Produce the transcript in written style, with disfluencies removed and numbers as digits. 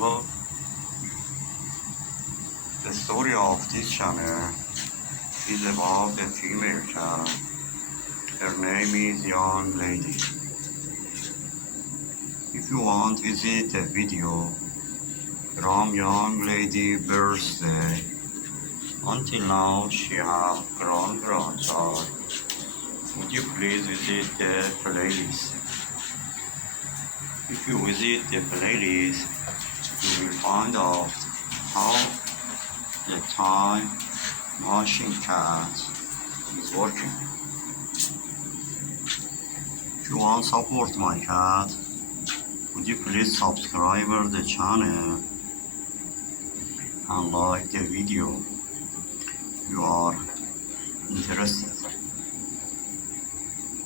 vlog. The story of this channel is about a female cat. Her name is Young Lady. If you want to visit a video from Young Lady birthday, until now she has grown grandchild, would you please visit the playlist? If you visit the playlist, you will find out how the time machine cat is working. If you want to support my cat, would you please subscribe the channel and like the video if you are interested.